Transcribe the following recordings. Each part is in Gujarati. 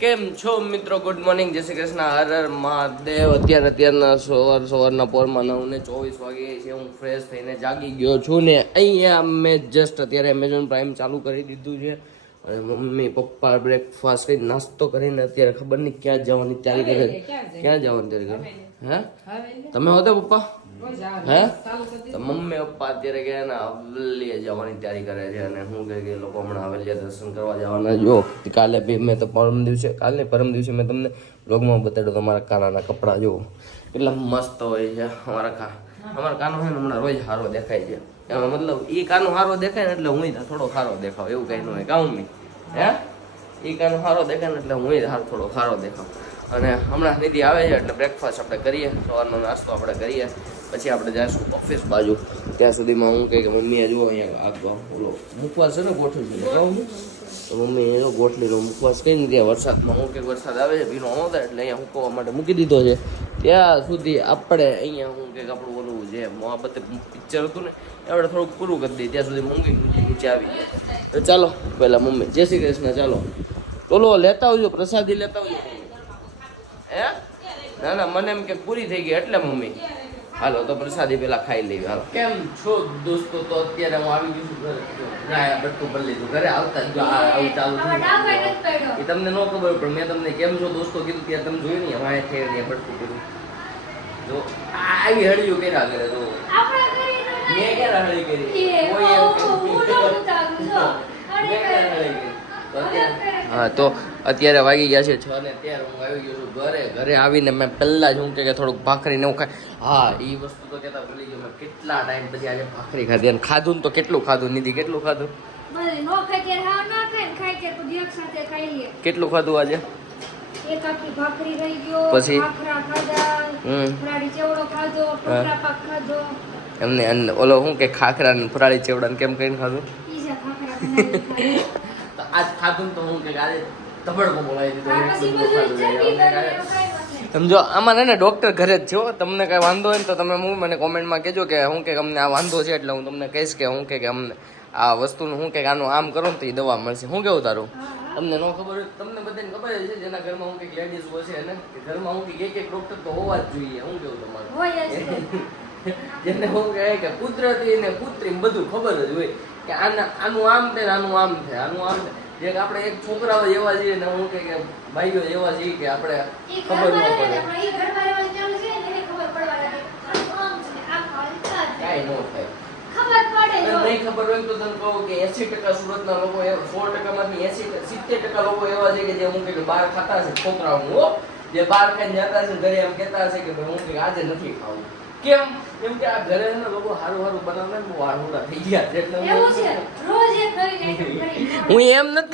કેમ છો મિત્રો? ગુડ મોર્નિંગ, જય શ્રી કૃષ્ણ, હર હર મહાદેવ. અત્યારના સવારના પોરમાં 9:24 વાગે છે. હું ફ્રેશ થઈને જાગી ગયો છું ને અહીંયા મેં જસ્ટ અત્યારે એમેઝોન પ્રાઇમ ચાલુ કરી દીધું છે અને મમ્મી પપ્પા બ્રેકફાસ્ટ કરી નાસ્તો કરીને અત્યારે ખબર નહીં ક્યાં જવાની તૈયારી કરે. ક્યાં જવાની તૈયારી કરે? હે તમે હોતે પપ્પા? હે તો મમ્મી પપ્પા અત્યારે ગયા ને હવેલીએ જવાની તૈયારી કરે છે અને હું કે લોકો હમણાં હવેલીએ દર્શન કરવા જવાના. જો કાલે બી મેં તો પરમ દિવસે મેં તમને બ્લોગમાં બતાડ્યું તમારા કાનાના કપડાં જુઓ એટલા મસ્ત હોય છે. અમારા કાનો છે ને હમણાં રોજ સારો દેખાય છે. એમાં મતલબ એ કાનો સારો દેખાય ને એટલે હું થોડો સારો દેખાવ, એવું કઈ ન હોય કામ નહીં. હે એ કાનો સારો દેખાય ને એટલે હું થોડો સારો દેખાવ. અને હમણાં નિધિ આવે છે એટલે બ્રેકફાસ્ટ આપણે કરીએ, સવારનો નાસ્તો આપણે કરીએ, પછી આપણે જઈશું ઓફિસ બાજુ. ત્યાં સુધીમાં હું કહે કે મમ્મીએ જુઓ અહીંયા આગળ ઓલો મુખવાસ છે ને ગોઠવી છે કહું તો મમ્મી એનો ગોઠલીનો મુખવાસ કઈ ને ત્યાં વરસાદમાં હું કે વરસાદ આવે છે ભીનો આવતા એટલે અહીંયા મૂકવા માટે મૂકી દીધો છે. ત્યાં સુધી આપણે અહીંયા હું કે આપણું ઓલું જે મોહબ્બતે પિક્ચર હતું ને આપણે થોડુંક પૂરું કરી દઈએ. ત્યાં સુધી મમ્મી નીચે આવી જાય. તો ચાલો પહેલાં મમ્મી જય શ્રી કૃષ્ણ. ચાલો ઓલો લેતા આવજો, પ્રસાદી લેતા આવજો. હે ના ના મને એમ કે પૂરી થઈ ગઈ એટલે મમ્મી હાલો તો પ્રસાદી પેલા ખાઈ લેવી. હાલો કેમ છો દોસ્તો? તો અત્યારે હું આવી ગયું છું ઘરે. બટકું ભરી લીધું ઘરે આવતા જ આવું ચાલુ થયું. એ તમને ન ખબર પણ મેં તમને કેમ છો દોસ્તો કીધું ત્યારે તમે જોયું નહીં અમારે છે બટકું કર્યું. જો આવી હળિયું કર્યા કરે તો મેં ક્યારે હળી કરી? હા તો અત્યારે વાગી ગયા છે 6 ને 13. હું આવી ગયો છું ઘરે આવીને મેં પહેલા જ હું કે થોડુંક ભાખરી ને હું ખાઈ. હા એ વસ્તુ તો કહેતા ભૂલી ગયો મેં કેટલા ટાઈમ પછી આજે ભાખરી ખાધી અને ખાધું તો કેટલું ખાધું નિધિ? કેટલું ખાધું? કેટલું ખાધું આજે? પછી એમને ઓલો શું કે ખાખરા ને ફરાળી ચેવડા ને કેમ કરીને ખાધું? આજ ખાધું તો હું કે આજે તબડકો બોલાવી દીધો. સમજો આમાં ને ડોક્ટર ઘરે જ છો. તમને કઈ વાંધો હોય ને તો તમે મને કોમેન્ટમાં કહેજો કે હું કે અમને આ વાંધો છે એટલે હું તમને કહીશ કે હું કે અમને આ વસ્તુનું હું કે આનું આમ કરો ને તો એ દવા મળશે. શું કેવું તારું? તમને ન ખબર હોય તમને બધાને ખબર છે જેના ઘરમાં હું કે લેડીઝ હોય છે ને ઘરમાં હું કે એક ડોક્ટર તો હોવા જ જોઈએ. શું કેવું તમારું? જેને હું કે કુદરતી ને કૃત્રિમ બધું ખબર જ હોય કે આનું આમ થાય આનું આમ થાય આનું આમ થાય. જે આપણે એક છોકરાઓ એવા છીએ ને હું કે ભાઈઓ એવા છીએ કે આપણે ખબર ન પડે કાંઈ ન થાય. નહીં ખબર હોય તો તમે કહો કે 80% સુરતના લોકો 100% માંથી 70% લોકો એવા છે કે જે હું કે બહાર ખાતા છે છોકરાઓ જે બહાર ખાઈને જતા છે ઘરે એમ કહેતા છે કે હું કે આજે નથી ખાવું. કેમ? કેમ કે આ ઘરે લોકો સારું બનાવે ને બહુ હારું થઈ ગયા છે એટલે હું એમ નથી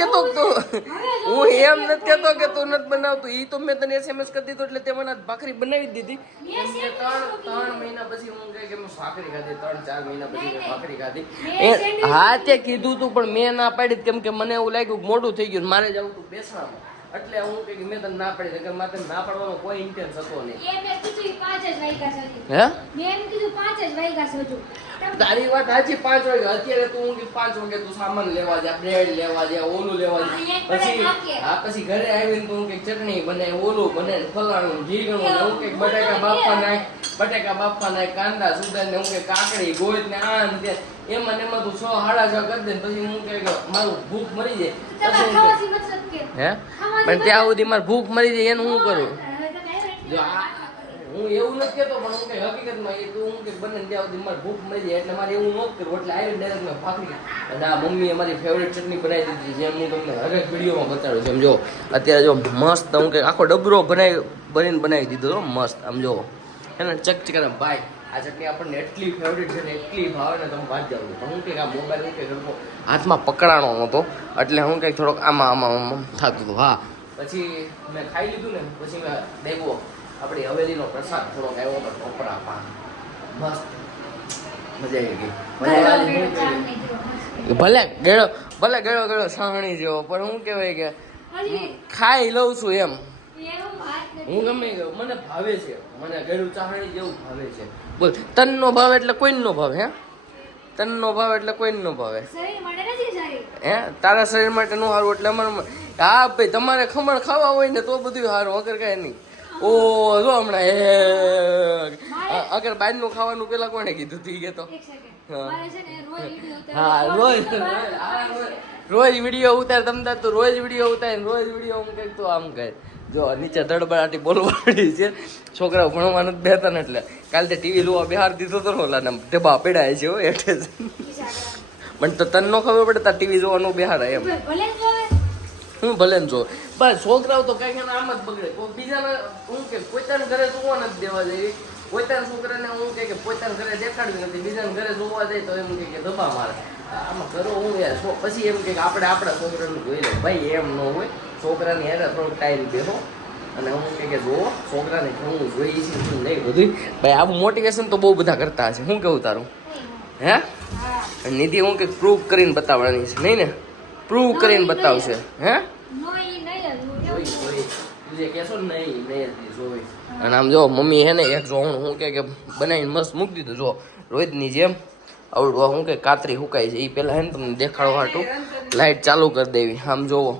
કેતો કે તું નથી બનાવતું. એ તો મેં તને SMS કરી દીધું એટલે તે મને ભાખરી બનાવી દીધી. 3 મહિના પછી હું કે મેં ભાખરી ખાધી, 3-4 મહિના પછી મેં ભાખરી ખાધી. હા તે કીધું તું પણ મેં ના પાડી કેમ કે મને એવું લાગ્યું મોડું થઈ ગયું મારે જવું તું બેસવામાં એટલે હું કે મેં તને ના પાડી કે મારે ના પાડવાનો કોઈ ઇન્ટેન્સ હતો નહીં. તારી વાત સાચી 5 વાગે. અત્યારે તું હું 5 વાગે તું સામાન લેવા જા, બ્રેડ લેવા જા, ઓલું લેવા જા, પછી ઘરે આવીને તું કે ચટણી બને, ઓલું બને, ફલાણું ઢીકણું ને હું કે બટાકા બાફા નાખ, કાંદા સુધાર ને હું કે કાકડી ગોળ ને આ ને તે એમાં તું 6-6:30 કરી દે પછી હું કે મારું ભૂખ મરી જાય. હે પણ ત્યાં સુધી મારે ભૂખ મરી જાય એનું હું કરું? જો હું એવું નથી કેતો પણ હું કે હકીકતમાં એ તું હું કે બને ત્યાં સુધી મારે ભૂખ મળી જાય એટલે મારે એવું ન કરવું. એટલે આવી ડાયરેક્ટ મેં ભાખરી અને આ મમ્મી અમારી ફેવરેટ ચટણી બનાવી દીધી જેમ હું તમને હરેક વિડીયોમાં બતાડું છું. એમ જો અત્યારે જો મસ્ત હું કે આખો ડબરો બનાવી દીધો મસ્ત. આમ જો હે ને ચકચક ભાઈ આ ચટણી આપણને એટલી ફેવરેટ છે ને એટલી ભાવે ને તમે વાત જાવ. પણ હું કે આ મોબાઈલ હું કે હાથમાં પકડાણો નહોતો એટલે હું કંઈક થોડોક આમાં થતું હતું. હા પછી મેં ખાઈ લીધું ને પછી મેં દેવો આપણી હવેલીનો પ્રસાદ થોડોક આવ્યો હતો ઢોકળા પાન મસ્ત મજા આવી ગઈ. ભલે ગળો સાહણી જેવો પણ હું કહેવાય કે ખાઈ લઉં છું એમ. હું ગમે મને ભાવે છે, મને ગળું ચાહણી જેવું ભાવે છે. બોલ તન નો ભાવે એટલે કોઈ નો ભાવે? હે તન નો ભાવે એટલે કોઈ નો ભાવે? હે તારા શરીર માટે નો સારું એટલે અમારે હા ભાઈ તમારે ખમણ ખાવા હોય ને તો બધું સારું, અગર કઈ નહીં. ઓ જો હમણાં અગર બહારનું ખાવાનું પેલા કોને કીધું તું કે તો હા રોજ વિડીયો ઉતાર તમતા તું રોજ વિડીયો ઉતાર રોજ વિડીયો હું કઈક તું આમ કહે જો નીચે ધડબડાટી બોલવાડી છે. છોકરાઓ ભણવા નથી બેતા ને એટલે કાલે તે ટીવી જોવા બિહાર દીધો તો ઓલા ટેબા પેડાય છે એટલે પણ તો તને ન ખબર પડે તાર ટીવી જોવાનું બિહાર એમ હું ભલે ને જો બસ છોકરાઓ તો કઈ આમ જ બગડે. બીજાને હું કે પોતાના ઘરે જોવા નથી દેવા જઈએ, પોતાના છોકરાને હું કે પોતાના ઘરે દેખાડવી નથી, બીજાના ઘરે જોવા જાય તો એમ કે દબા મારે. આમાં કરો હું યાર પછી એમ કે આપણે આપણા છોકરાનું જોઈ લે. ભાઈ એમ ન હોય, છોકરાની હેરે થોડોક ટાઈમ બેહો અને હું કે જોવો છોકરાને હું જોઈ છે શું નહીં બધું. ભાઈ આવું મોટિવેશન તો બહુ બધા કરતા હશે. શું કેવું તારું? હે નિધિ હું કે પ્રૂવ કરીને બતાવવાની છે નહીં ને? પ્રૂવ કરીને બતાવશે. હે અને આમ જો મમ્મી હે ને એક જોવાનું હું કે બનાવીને મસ્ત મૂકી દીધું. જો રોહિતની જેમ આવડવા હું કે કાતરી હુકાય છે એ પેલા હે ને તમને દેખાડવા હાટું લાઈટ ચાલુ કરી દેવી. આમ જોવો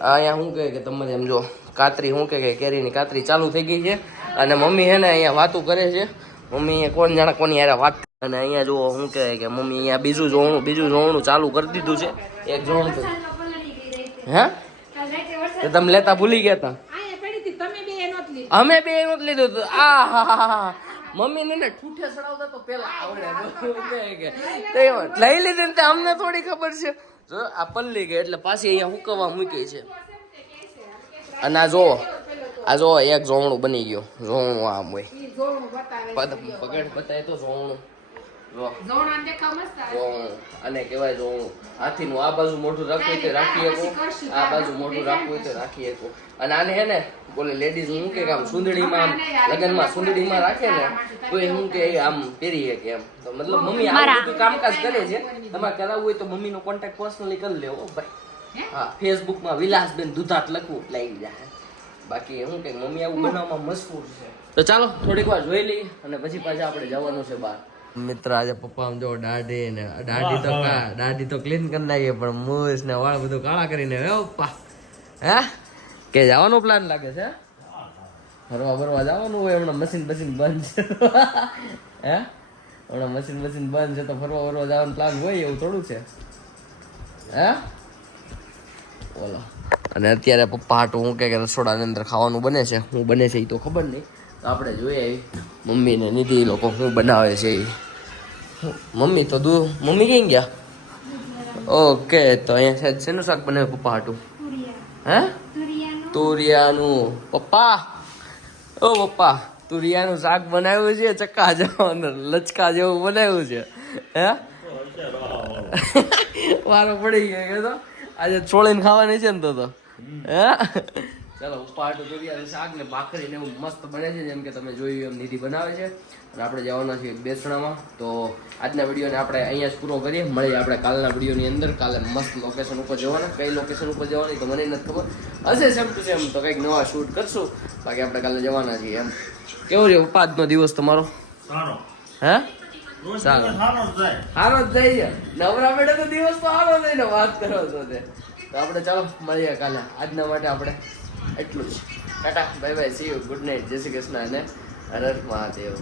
અહીંયા શું કે તમારે એમ જો કાતરી શું કે કેરીની કાતરી ચાલુ થઈ ગઈ છે અને મમ્મી હે ને અહીંયા વાતું કરે છે. મમ્મી અહીંયા કોણ જાણે કોની યાર વાત. અને અહીંયા જુઓ શું કહે કે મમ્મી અહીંયા બીજું જોવાનું ચાલુ કરી દીધું છે. એક જોવાનું હે તમે લેતા ભૂલી ગયા હતા? અમે બે નહોતું લીધું હતું. આ હા મમ્મી ને ઠૂઠે ચડાવતા તો પેલા આવડે લઈ લીધી ને અમને થોડી ખબર છે. જો આ પલ્લી ગઈ એટલે પાછી અહીંયા હુકવવા મૂકી છે. અને આ જો એક જોવણું બની ગયો. જોવણું આમ હોય પગડ બતાય તો જોવણું અને કેવાય જોવણું. હાથીનું આ બાજુ મોઢું રાખવું હોય તો રાખી શકો, આ બાજુ મોઢું રાખવું હોય તો રાખી શકો. અને આને હે ને બોલે લેડીઝ હું કે આમ સુંદડીમાં આમ લગ્નમાં સુંદડીમાં રાખે ને તો એ હું કે આમ પહેરી શકે એમ. તો મતલબ મમ્મી આ બધું કામકાજ કરે છે. તમારે કરાવવું હોય તો મમ્મીનો કોન્ટેક્ટ પર્સનલી કરી લેવો ભાઈ. હા ફેસબુકમાં વિલાસબેન દુધાત લખવું લાગી જાય. બાકી હું કે મમ્મી આવું બનાવવામાં મશહૂર છે. તો ચાલો થોડીક વાર જોઈ લઈએ અને પછી પાછા આપણે જવાનું છે બહાર. મિત્ર આજે પપ્પા આમ જો દાઢી તો ક્લીન કરી નાખીએ પણ મૂછ ને વાળ બધું કાળા કરીને પપ્પા હે કે જવાનો પ્લાન લાગે છે? ફરવા જવાનું હોય? હમણાં મશીન બંધ છે હે હમણાં મશીન બંધ છે તો ફરવા જવાનું પ્લાન હોય એવું થોડું છે હે બોલો. અને અત્યારે પપ્પા હાટું હું કે રસોડાની અંદર ખાવાનું બને છે. શું બને છે એ તો ખબર નહીં, તો આપણે જોઈએ આવી મમ્મી ને નિધિ લોકો શું બનાવે છે એ. મમ્મી તો મમ્મી ક્યાં ગયા? ઓકે તો અહીંયા સાહેબ શેનું શાક બનાવ્યું પપ્પા હાટું? હે તુરિયાનું. પપ્પા ઓ પપ્પા તુરિયાનું શાક બનાવ્યું છે, ચક્કા જેવું લચકા જેવું બનાવ્યું છે. હે વારો પડી ગયો કે તો આજે છોડીને ખાવાની છે ને તો હે ચાલો ઉપાટું તુરિયાનું શાક ને ભાખરી ને એવું મસ્ત બને છે જેમ કે તમે જોયું એમ નિધિ બનાવે છે. અને આપણે જવાના છીએ બેસણામાં. તો આજના વિડીયોને આપણે અહીંયા જ પૂરો કરીએ. મળીએ આપણે કાલના વિડીયોની અંદર. કાલે મસ્ત લોકેશન ઉપર જવાના. કઈ લોકેશન ઉપર જવાની તો મને નથી ખબર, હશે સેમ ટુ સેમ તો કંઈક નવા શૂટ કરશું. બાકી આપણે કાલે જવાના છીએ એમ. કેવો રહ્યો પપ્પા આજનો દિવસ તમારો? હે સારો જ જાય છે. નવરા બેઠા તો દિવસ તો સારો થઈને વાત કરો છો તે. તો આપણે ચાલો મળીએ કાલે. આજના માટે આપણે એટલું જ. Tata bye bye, C you, good night, જય શ્રી કૃષ્ણ અને હર હર મહાદેવ.